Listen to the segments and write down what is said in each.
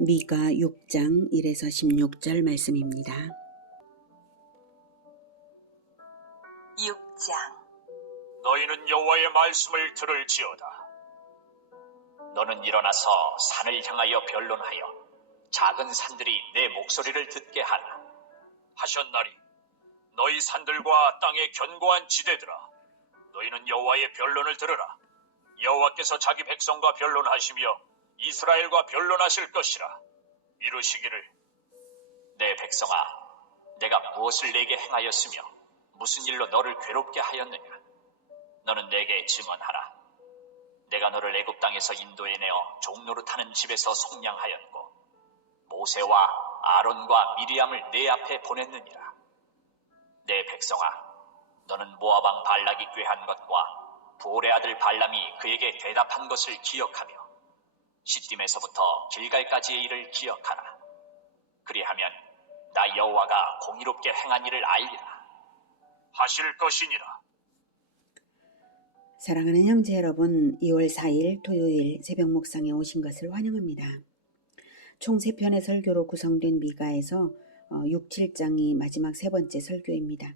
미가 6장 1에서 16절 말씀입니다. 6장. 너희는 여호와의 말씀을 들을지어다. 너는 일어나서 산을 향하여 변론하여 작은 산들이 내 목소리를 듣게 하라. 하셨나니 너희 산들과 땅의 견고한 지대들아, 너희는 여호와의 변론을 들으라. 여호와께서 자기 백성과 변론하시며 이스라엘과 변론하실 것이라. 이루시기를, 내 백성아, 내가 무엇을 내게 행하였으며 무슨 일로 너를 괴롭게 하였느냐. 너는 내게 증언하라. 내가 너를 애굽 땅에서 인도해내어 종노릇하는 집에서 속량하였고 모세와 아론과 미리암을 내 앞에 보냈느니라. 내 백성아, 너는 모압 왕 발락이 꾀한 것과 부올의 아들 발람이 그에게 대답한 것을 기억하며 시딤에서부터 길갈까지의 일을 기억하라. 그리하면 나 여호와가 공의롭게 행한 일을 알리라. 하실 것이니라. 사랑하는 형제 여러분, 2월 4일 토요일 새벽 목상에 오신 것을 환영합니다. 총 3편의 설교로 구성된 미가에서 6, 7장이 마지막 세 번째 설교입니다.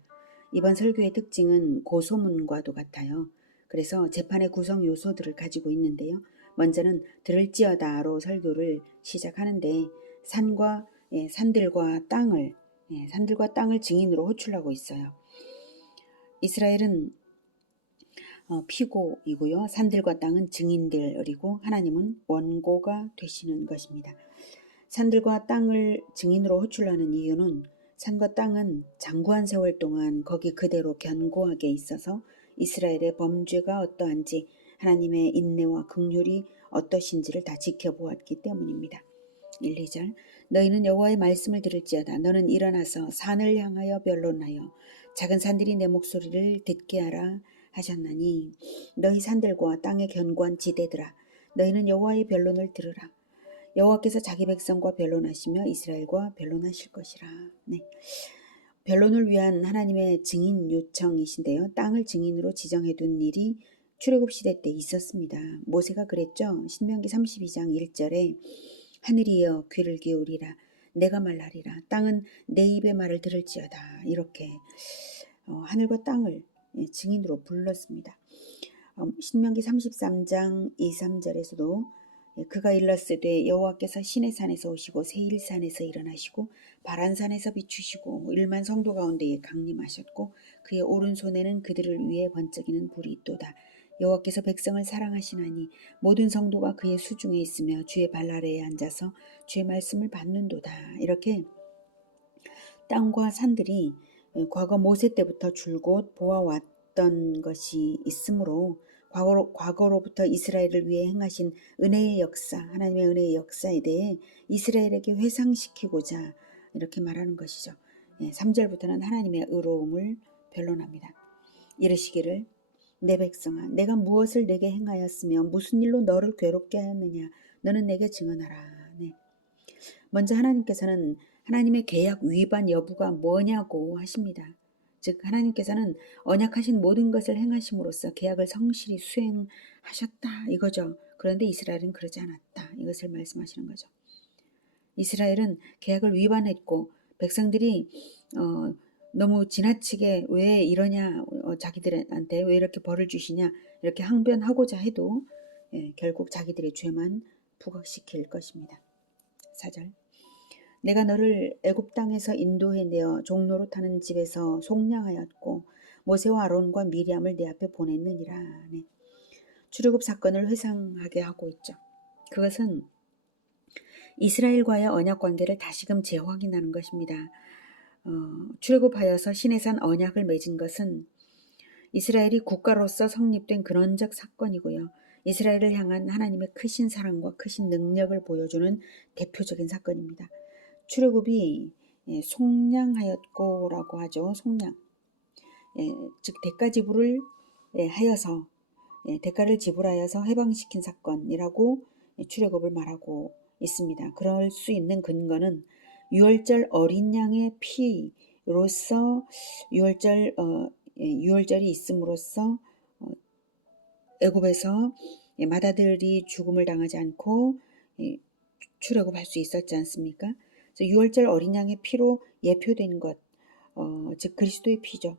이번 설교의 특징은 고소문과도 같아요. 그래서 재판의 구성 요소들을 가지고 있는데요. 먼저는 들을지어다로 설교를 시작하는데 산들과 땅을 증인으로 호출하고 있어요. 이스라엘은 피고이고요. 산들과 땅은 증인들이고 하나님은 원고가 되시는 것입니다. 산들과 땅을 증인으로 호출하는 이유는 산과 땅은 장구한 세월 동안 거기 그대로 견고하게 있어서 이스라엘의 범죄가 어떠한지 하나님의 인내와 긍휼이 어떠신지를 다 지켜보았기 때문입니다. 1, 2절. 너희는 여호와의 말씀을 들을지어다. 너는 일어나서 산을 향하여 변론하여 작은 산들이 내 목소리를 듣게 하라 하셨나니 너희 산들과 땅의 견고한 지대들아, 너희는 여호와의 변론을 들으라. 여호와께서 자기 백성과 변론하시며 이스라엘과 변론하실 것이라. 변론을 위한 하나님의 증인 요청이신데요. 땅을 증인으로 지정해둔 일이 출애굽 시대 때 있었습니다. 모세가 그랬죠. 신명기 32장 1절에 하늘이여 귀를 기울이라, 내가 말하리라, 땅은 내 입의 말을 들을지어다. 이렇게 하늘과 땅을 증인으로 불렀습니다. 신명기 33장 2, 3절에서도 그가 일렀으되 여호와께서 시내산에서 오시고 세일산에서 일어나시고 바란산에서 비추시고 1만 성도 가운데에 강림하셨고 그의 오른손에는 그들을 위해 번쩍이는 불이 있도다. 여호와께서 백성을 사랑하시나니 모든 성도가 그의 수중에 있으며 주의 발 아래에 앉아서 주의 말씀을 받는도다. 이렇게 땅과 산들이 과거 모세 때부터 줄곧 보아왔던 것이 있으므로 과거로부터 이스라엘을 위해 행하신 은혜의 역사, 하나님의 은혜의 역사에 대해 이스라엘에게 회상시키고자 이렇게 말하는 것이죠. 3절부터는 하나님의 의로움을 변론합니다. 이르시기를, 내 백성아, 내가 무엇을 내게 행하였으며 무슨 일로 너를 괴롭게 하였느냐. 너는 내게 증언하라. 먼저 하나님께서는 하나님의 계약 위반 여부가 뭐냐고 하십니다. 즉 하나님께서는 언약하신 모든 것을 행하심으로써 계약을 성실히 수행하셨다 이거죠. 그런데 이스라엘은 그러지 않았다. 이것을 말씀하시는 거죠. 이스라엘은 계약을 위반했고 백성들이 너무 지나치게 왜 이러냐, 자기들한테 왜 이렇게 벌을 주시냐 이렇게 항변하고자 해도 결국 자기들의 죄만 부각시킬 것입니다. 4절. 내가 너를 애굽 땅에서 인도해내어 종노릇하는 집에서 속량하였고 모세와 아론과 미리암을 내 앞에 보냈느니라. 출애굽 사건을 회상하게 하고 있죠. 그것은 이스라엘과의 언약 관계를 다시금 재확인하는 것입니다. 출애굽하여서 시내산 언약을 맺은 것은 이스라엘이 국가로서 성립된 근원적 사건이고요. 이스라엘을 향한 하나님의 크신 사랑과 크신 능력을 보여주는 대표적인 사건입니다. 출애굽이 속량하였고라고 하죠. 속량. 즉 대가 지불을 하여서 대가를 지불하여서 해방시킨 사건이라고 출애굽을 말하고 있습니다. 그럴 수 있는 근거는 유월절 어린 양의 피로서 유월절이 있음으로써 애굽에서 맏아들이 죽음을 당하지 않고 출애굽할 수 있었지 않습니까? 그래서 유월절 어린 양의 피로 예표된 것, 즉 그리스도의 피죠.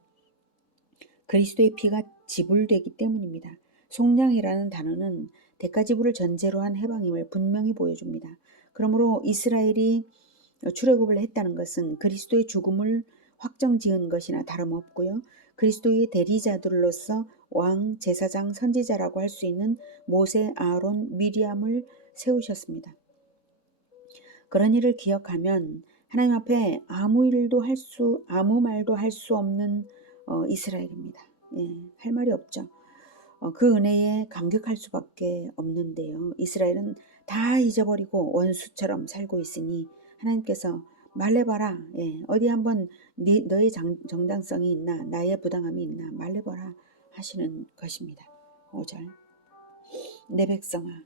그리스도의 피가 지불되기 때문입니다. 속량이라는 단어는 대가지불을 전제로 한 해방임을 분명히 보여줍니다. 그러므로 이스라엘이 출애굽을 했다는 것은 그리스도의 죽음을 확정지은 것이나 다름없고요. 그리스도의 대리자들로서 왕, 제사장, 선지자라고 할 수 있는 모세, 아론, 미리암을 세우셨습니다. 그런 일을 기억하면 하나님 앞에 아무 말도 할 수 없는 이스라엘입니다. 할 말이 없죠. 그 은혜에 감격할 수밖에 없는데요. 이스라엘은 다 잊어버리고 원수처럼 살고 있으니 하나님께서 말해봐라. 어디 한번 너의 정당성이 있나, 나의 부당함이 있나 말해봐라 하시는 것입니다. 5절. 내 백성아,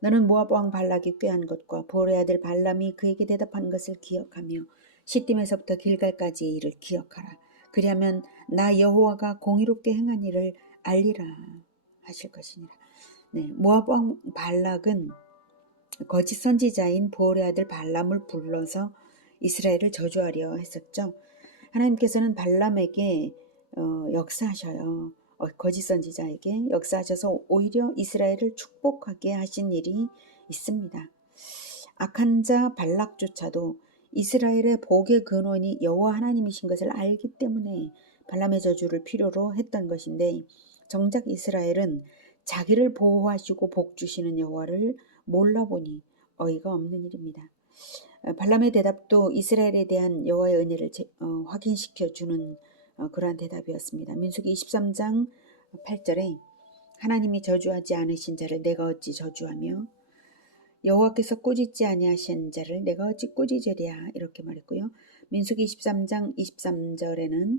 너는 모압 왕 발락이 꾀한 것과 보레 아들 발람이 그에게 대답한 것을 기억하며 시딤에서부터 길갈까지의 일을 기억하라. 그리하면 나 여호와가 공의롭게 행한 일을 알리라 하실 것이니라. 모압 왕 발락은 거짓 선지자인 보레 아들 발람을 불러서 이스라엘을 저주하려 했었죠. 하나님께서는 발람에게 역사하셔요. 거짓 선지자에게 역사하셔서 오히려 이스라엘을 축복하게 하신 일이 있습니다. 악한 자 발락조차도 이스라엘의 복의 근원이 여호와 하나님이신 것을 알기 때문에 발람의 저주를 필요로 했던 것인데 정작 이스라엘은 자기를 보호하시고 복 주시는 여호와를 몰라보니 어이가 없는 일입니다. 발람의 대답도 이스라엘에 대한 여호와의 은혜를 확인시켜 주는 그러한 대답이었습니다. 민수기 23장 8절에 하나님이 저주하지 않으신 자를 내가 어찌 저주하며 여호와께서 꾸짖지 아니하신 자를 내가 어찌 꾸짖으랴 이렇게 말했고요. 민수기 23장 23절에는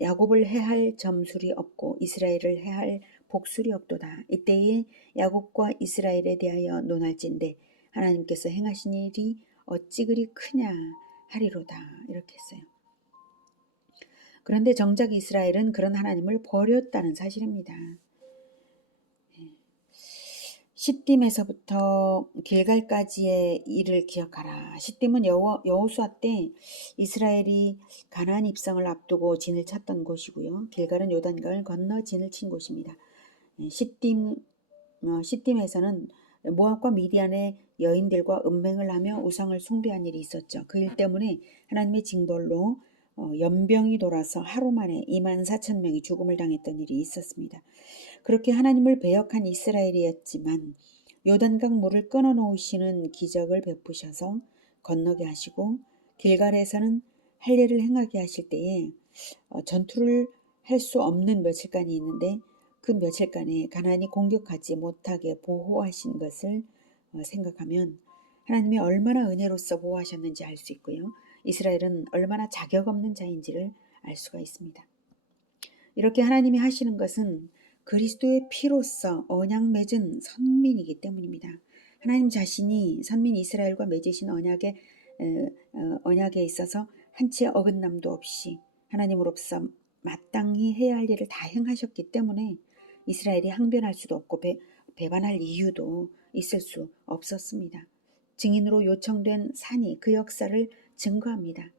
야곱을 해할 점술이 없고 이스라엘을 해할 복술이 없도다. 이때에 야곱과 이스라엘에 대하여 논할진대 하나님께서 행하신 일이 어찌 그리 크냐 하리로다 이렇게 했어요. 그런데 정작 이스라엘은 그런 하나님을 버렸다는 사실입니다. 시딤에서부터 길갈까지의 일을 기억하라. 시딤은 여호수아 때 이스라엘이 가나안 입성을 앞두고 진을 쳤던 곳이고요. 길갈은 요단강을 건너 진을 친 곳입니다. 시딤에서는 모압과 미디안의 여인들과 음행을 하며 우상을 숭배한 일이 있었죠. 그 일 때문에 하나님의 징벌로 연병이 돌아서 하루 만에 24,000명이 죽음을 당했던 일이 있었습니다. 그렇게 하나님을 배역한 이스라엘이었지만 요단강 물을 끊어놓으시는 기적을 베푸셔서 건너게 하시고 길갈에서는 할례를 행하게 하실 때에 전투를 할 수 없는 며칠간이 있는데 그 며칠간에 가나안이 공격하지 못하게 보호하신 것을 생각하면 하나님이 얼마나 은혜로서 보호하셨는지 알 수 있고요. 이스라엘은 얼마나 자격 없는 자인지를 알 수가 있습니다. 이렇게 하나님이 하시는 것은 그리스도의 피로써 언약 맺은 선민이기 때문입니다. 하나님 자신이 선민 이스라엘과 맺으신 언약에 있어서 한치의 어긋남도 없이 하나님으로서 마땅히 해야 할 일을 다 행하셨기 때문에 이스라엘이 항변할 수도 없고 배반할 이유도 있을 수 없었습니다. 증인으로 요청된 산이 그 역사를 증거합니다.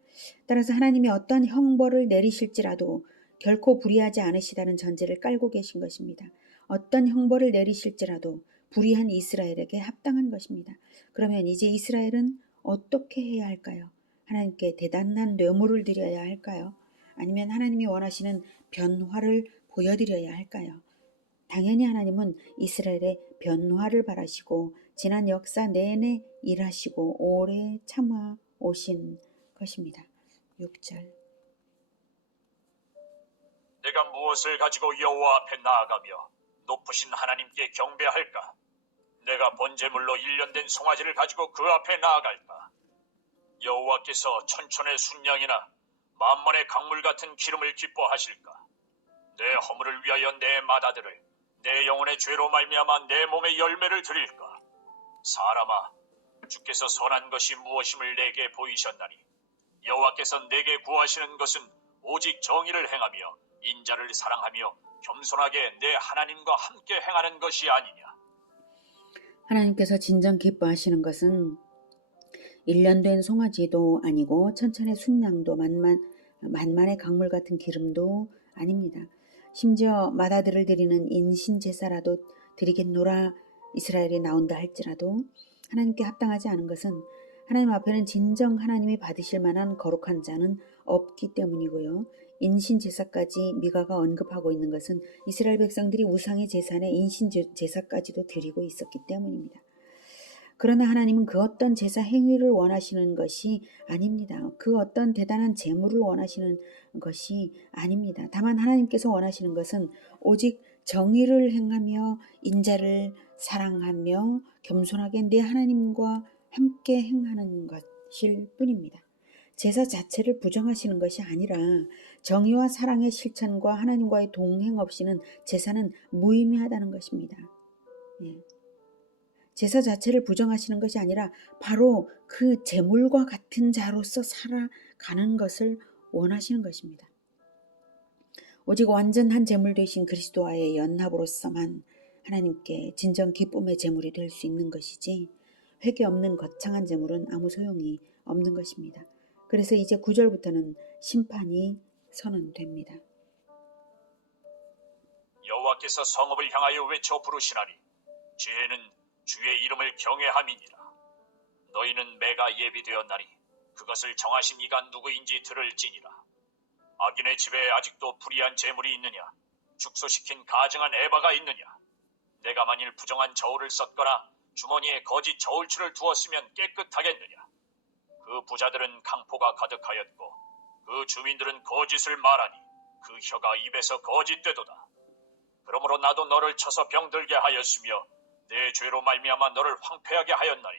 따라서 하나님이 어떤 형벌을 내리실지라도 결코 불의하지 않으시다는 전제를 깔고 계신 것입니다. 어떤 형벌을 내리실지라도 불의한 이스라엘에게 합당한 것입니다. 그러면 이제 이스라엘은 어떻게 해야 할까요? 하나님께 대단한 뇌물을 드려야 할까요? 아니면 하나님이 원하시는 변화를 보여드려야 할까요? 당연히 하나님은 이스라엘의 변화를 바라시고 지난 역사 내내 일하시고 오래 참아 오신 것입니다. 6절. 내가 무엇을 가지고 여호와 앞에 나아가며 높으신 하나님께 경배할까? 내가 번제물로 일련된 송아지를 가지고 그 앞에 나아갈까? 여호와께서 천천의 순양이나 만만의 강물 같은 기름을 기뻐하실까? 내 허물을 위하여 내 마다들을 내 영혼의 죄로 말미암아 내 몸의 열매를 드릴까? 사람아, 주께서 선한 것이 무엇임을 내게 보이셨나니 여호와께서 내게 구하시는 것은 오직 정의를 행하며 인자를 사랑하며 겸손하게 내 하나님과 함께 행하는 것이 아니냐. 하나님께서 진정 기뻐하시는 것은 1년 된 송아지도 아니고 천천의 순양도 만만의 강물 같은 기름도 아닙니다. 심지어 마다들을 드리는 인신 제사라도 드리겠노라 이스라엘이 나온다 할지라도 하나님께 합당하지 않은 것은 하나님 앞에는 진정 하나님이 받으실 만한 거룩한 자는 없기 때문이고요. 인신 제사까지 미가가 언급하고 있는 것은 이스라엘 백성들이 우상의 제사에 인신 제사까지도 드리고 있었기 때문입니다. 그러나 하나님은 그 어떤 제사 행위를 원하시는 것이 아닙니다. 그 어떤 대단한 제물을 원하시는 것이 아닙니다. 다만 하나님께서 원하시는 것은 오직 정의를 행하며 인자를 사랑하며 겸손하게 내 하나님과 함께 행하는 것일 뿐입니다. 제사 자체를 부정하시는 것이 아니라 정의와 사랑의 실천과 하나님과의 동행 없이는 제사는 무의미하다는 것입니다. 예. 제사 자체를 부정하시는 것이 아니라 바로 그 제물과 같은 자로서 살아가는 것을 원하시는 것입니다. 오직 완전한 제물 되신 그리스도와의 연합으로서만 하나님께 진정 기쁨의 제물이 될 수 있는 것이지 회개 없는 거창한 제물은 아무 소용이 없는 것입니다. 그래서 이제 9절부터는 심판이 선언됩니다. 여호와께서 성읍을 향하여 외쳐 부르시나니 죄는 주의 이름을 경외함이니라. 너희는 매가 예비되었나니 그것을 정하신 이가 누구인지 들을지니라. 악인의 집에 아직도 불의한 재물이 있느냐? 축소시킨 가증한 에바가 있느냐? 내가 만일 부정한 저울을 썼거나 주머니에 거짓 저울추를 두었으면 깨끗하겠느냐? 그 부자들은 강포가 가득하였고 그 주민들은 거짓을 말하니 그 혀가 입에서 거짓되도다. 그러므로 나도 너를 쳐서 병들게 하였으며 내 죄로 말미암아 너를 황폐하게 하였나니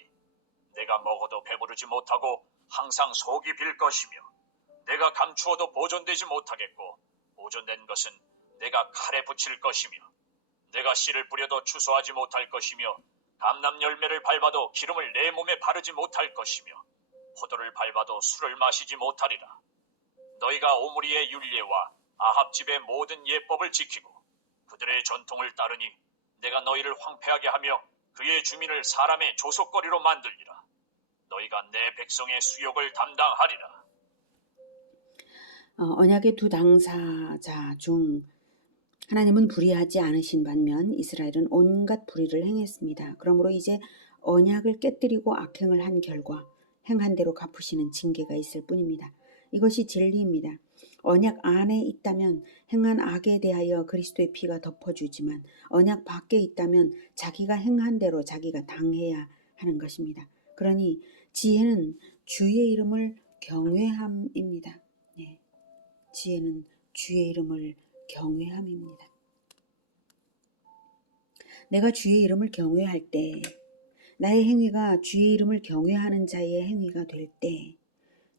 내가 먹어도 배부르지 못하고 항상 속이 빌 것이며 내가 감추어도 보존되지 못하겠고 보존된 것은 내가 칼에 붙일 것이며 내가 씨를 뿌려도 추수하지 못할 것이며 감람 열매를 밟아도 기름을 내 몸에 바르지 못할 것이며 포도를 밟아도 술을 마시지 못하리라. 너희가 오므리의 율례와 아합 집의 모든 예법을 지키고 그들의 전통을 따르니 내가 너희를 황폐하게 하며 그의 주민을 사람의 조속거리로 만들리라. 너희가 내 백성의 수욕을 담당하리라. 언약의 두 당사자 중 하나님은 불의하지 않으신 반면 이스라엘은 온갖 불의를 행했습니다. 그러므로 이제 언약을 깨뜨리고 악행을 한 결과 행한 대로 갚으시는 징계가 있을 뿐입니다. 이것이 진리입니다. 언약 안에 있다면 행한 악에 대하여 그리스도의 피가 덮어주지만 언약 밖에 있다면 자기가 행한 대로 자기가 당해야 하는 것입니다. 그러니 지혜는 주의 이름을 경외함입니다. 네. 지혜는 주의 이름을 경외함입니다. 내가 주의 이름을 경외할 때 나의 행위가 주의 이름을 경외하는 자의 행위가 될 때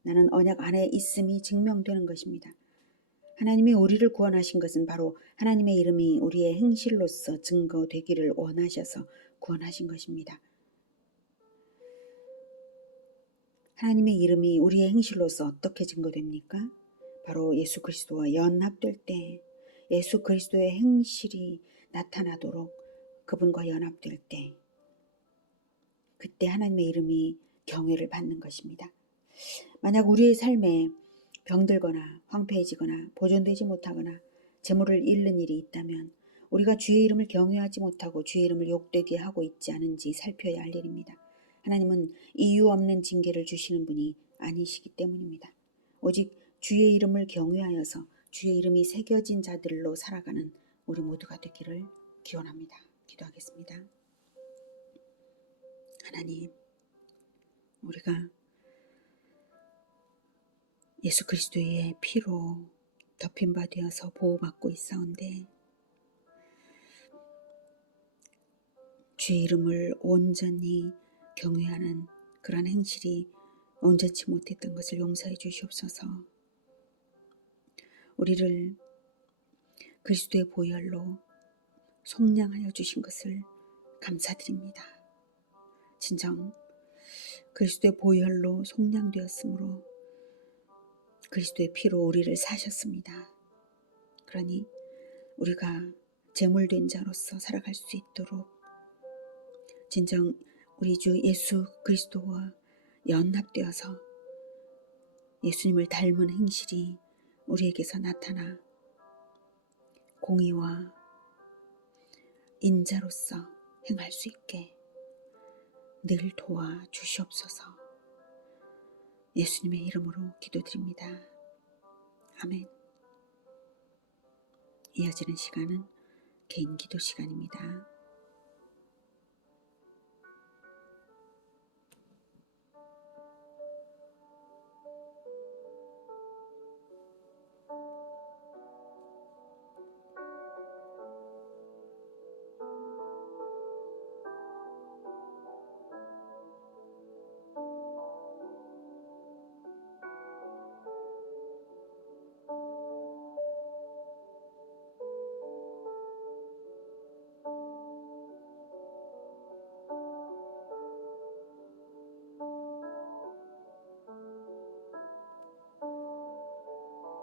나는 언약 안에 있음이 증명되는 것입니다. 하나님이 우리를 구원하신 것은 바로 하나님의 이름이 우리의 행실로서 증거되기를 원하셔서 구원하신 것입니다. 하나님의 이름이 우리의 행실로서 어떻게 증거됩니까? 바로 예수 그리스도와 연합될 때 예수 그리스도의 행실이 나타나도록 그분과 연합될 때 그때 하나님의 이름이 경외를 받는 것입니다. 만약 우리의 삶에 병들거나 황폐해지거나 보존되지 못하거나 재물을 잃는 일이 있다면 우리가 주의 이름을 경외하지 못하고 주의 이름을 욕되게 하고 있지 않은지 살펴야 할 일입니다. 하나님은 이유 없는 징계를 주시는 분이 아니시기 때문입니다. 오직 주의 이름을 경외하여서 주의 이름이 새겨진 자들로 살아가는 우리 모두가 되기를 기원합니다. 기도하겠습니다. 하나님, 우리가 예수 그리스도의 피로 덮인 바 되어서 보호받고 있사온데 주의 이름을 온전히 경외하는 그런 행실이 온전치 못했던 것을 용서해 주시옵소서. 우리를 그리스도의 보혈로 속량하여 주신 것을 감사드립니다. 진정 그리스도의 보혈로 속량되었으므로 그리스도의 피로 우리를 사셨습니다. 그러니 우리가 제물된 자로서 살아갈 수 있도록 진정 우리 주 예수 그리스도와 연합되어서 예수님을 닮은 행실이 우리에게서 나타나 공의와 인자로서 행할 수 있게 늘 도와 주시옵소서. 예수님의 이름으로 기도드립니다. 아멘. 이어지는 시간은 개인 기도 시간입니다.